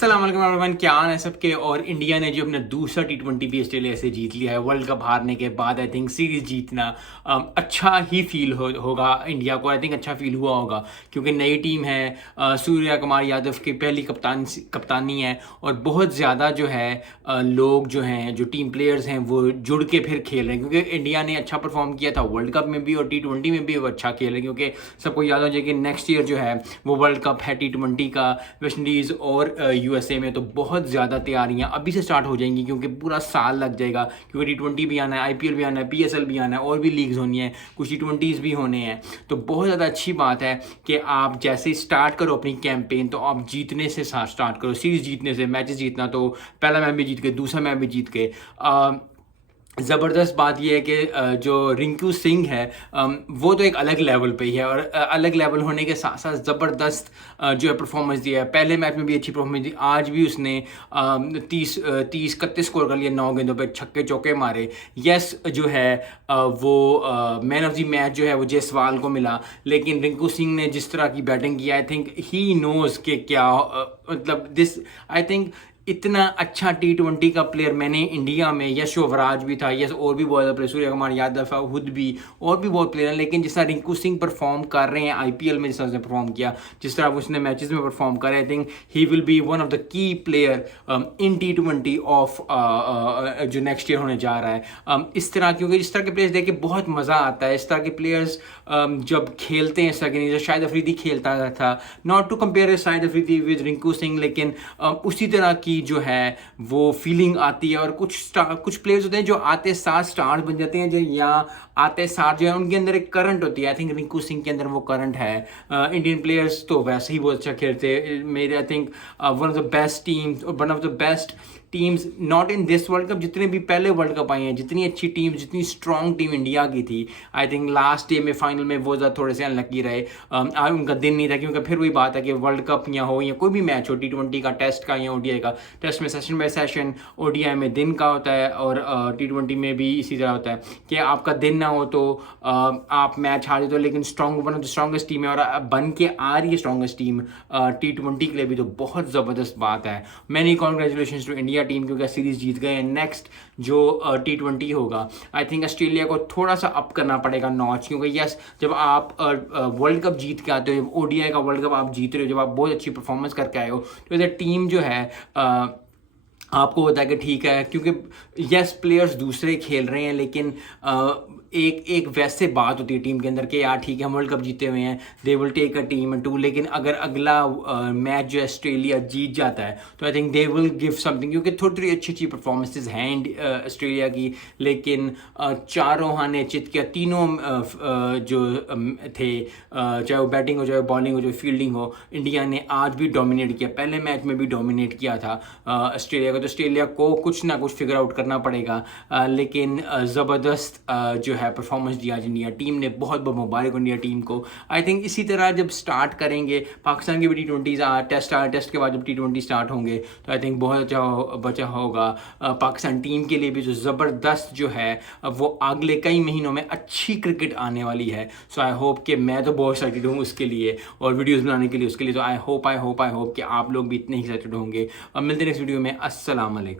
अस्सलाम वालेकुम एवरीवन, क्या हाल है सबके। और इंडिया ने जो अपना दूसरा T20 भी ऑस्ट्रेलिया से जीत लिया है वर्ल्ड कप हारने के बाद। आई थिंक सीरीज जीतना अच्छा ही फील होगा इंडिया को। आई थिंक अच्छा फील हुआ होगा क्योंकि नई टीम है, सूर्या कुमार यादव की पहली कप्तानी है और बहुत ज़्यादा जो है लोग जो हैं, जो टीम प्लेयर्स हैं वो जुड़ के फिर खेल रहे हैं क्योंकि इंडिया ने अच्छा परफॉर्म किया था वर्ल्ड कप में भी और T20 में भी वो अच्छा खेल रहे हैं क्योंकि सबको याद हो जाए कि नेक्स्ट ईयर जो है वो वर्ल्ड कप है T20 का वेस्ट इंडीज़ और यूएसए में। तो बहुत ज़्यादा तैयारियां अभी से स्टार्ट हो जाएंगी क्योंकि पूरा साल लग जाएगा क्योंकि T20 भी आना है, आईपीएल भी आना है, पीएसएल भी आना है और भी लीग्स होनी है, कुछ T20s भी होने हैं। तो बहुत ज़्यादा अच्छी बात है कि आप जैसे ही स्टार्ट करो अपनी कैंपेन तो आप जीतने से स्टार्ट करो, सीरीज जीतने से। मैचेस जीतना तो पहला मैच भी जीत गए, दूसरा मैच भी जीत गए। ज़बरदस्त बात यह है कि जो रिंकू सिंह है वो तो एक अलग लेवल पे ही है और अलग लेवल होने के साथ साथ ज़बरदस्त जो है परफॉर्मेंस दिया है। पहले मैच में भी अच्छी परफॉर्मेंस दी, आज भी उसने 30-31 स्कोर कर लिया, 9 गेंदों पे छक्के चौके मारे। यस जो है वो मैन ऑफ द मैच जो है वो जयसवाल को मिला, लेकिन रिंकू सिंह ने जिस तरह की बैटिंग की आई थिंक ही नोज़ के क्या मतलब दिस। आई थिंक इतना अच्छा T20 का प्लेयर मैंने इंडिया में, यश युवराज भी था, यस और भी बहुत प्लेयर, सूर्य कुमार यादव था, खुद भी और भी बहुत प्लेयर हैं, लेकिन जिस तरह रिंकू सिंह परफॉर्म कर रहे हैं आईपीएल में, जिस तरह से परफॉर्म किया, जिस तरह उसने मैचेस में परफॉर्म करा, I think he will be one of the key player in T20 of जो नेक्स्ट ईयर होने जा रहा है। इस तरह क्योंकि इस तरह के प्लेयर्स देख के बहुत मज़ा आता है। इस तरह के प्लेयर्स जब खेलते हैं, इस तरह के शाहिद अफरीदी खेलता था, not to compare Shahid Afridi with Rinku Singh, लेकिन उसी तरह की जो है वो फीलिंग आती है। और कुछ प्लेयर्स होते हैं जो आते साथ स्टार्स बन जाते हैं, जो या आते साथ जो है उनके अंदर एक करंट होती है। आई थिंक रिंकू सिंह के अंदर वो करंट है। इंडियन प्लेयर्स तो वैसे ही बहुत अच्छा खेलते हैं। मेरे I think one of the best teams और one of the best teams not in this World Cup, जितने भी पहले वर्ल्ड कप आए हैं, जितनी अच्छी टीम, जितनी स्ट्रॉन्ग टीम इंडिया की थी, आई थिंक लास्ट डे में फाइनल में वो ज़्यादा थोड़े से अनलकी रहे। आज उनका दिन नहीं था क्योंकि फिर वही बात है कि वर्ल्ड कप या हो या कोई भी मैच हो, T20 का, टेस्ट का या ओडीआई का, टेस्ट में सेशन बाय सेशन, ओडीआई में दिन का होता है और T20 में भी इसी तरह होता है कि आपका दिन ना हो तो आप मैच हार जाते हो, लेकिन strong one of the strongest team है और बन के आ रही है स्ट्रॉन्गेस्ट टीम T20 के लिए भी। तो बहुत ज़बरदस्त बात है। Many congratulation to India team क्योंकि सीरीज जीत गए हैं। नेक्स्ट जो T20 होगा, आई थिंक ऑस्ट्रेलिया को थोड़ा सा अप करना पड़ेगा नॉच, क्योंकि यस जब आप वर्ल्ड कप जीत के आते हो, ओडीआई का वर्ल्ड कप आप जीत रहे हो, जब आप बहुत अच्छी परफॉर्मेंस करके आए हो, तो इधर टीम जो है आपको होता है कि ठीक है, क्योंकि यस प्लेयर्स दूसरे खेल रहे हैं, लेकिन एक वैसे बात होती है टीम के अंदर कि यार ठीक है हम वर्ल्ड कप जीते हुए हैं, they will take a team too, लेकिन अगर अगला मैच जो ऑस्ट्रेलिया जीत जाता है तो I think they will give something, क्योंकि थोड़ी अच्छी परफॉर्मेंसेज हैं ऑस्ट्रेलिया की। लेकिन चारों हाने चित किया, तीनों जो थे, चाहे वो बैटिंग हो, चाहे बॉलिंग हो, चाहे फील्डिंग हो, इंडिया ने आज भी डोमिनेट किया, पहले मैच में भी डोमिनेट किया था ऑस्ट्रेलिया को। तो ऑस्ट्रेलिया को कुछ ना कुछ फिगर आउट करना पड़ेगा, लेकिन ज़बरदस्त जो है परफॉर्मेंस दिया आज इंडिया टीम ने। बहुत बहुत मुबारक इंडिया टीम को। आई थिंक इसी तरह जब स्टार्ट करेंगे पाकिस्तान के भी T20 टेस्ट के बाद जब T20 स्टार्ट होंगे तो आई थिंक बहुत अच्छा बचा होगा पाकिस्तान टीम के लिए भी, जो ज़बरदस्त जो है वो अगले कई महीनों में अच्छी क्रिकेट आने वाली है। सो आई होप कि मैं तो बहुत एक्साइटेड हूँ उसके लिए और वीडियोज़ बनाने के लिए उसके लिए। तो आई होप कि आप लोग भी इतने एक्साइटेड होंगे। और मिलते हैं नेक्स्ट वीडियो में। अस्सलाम वालेकुम।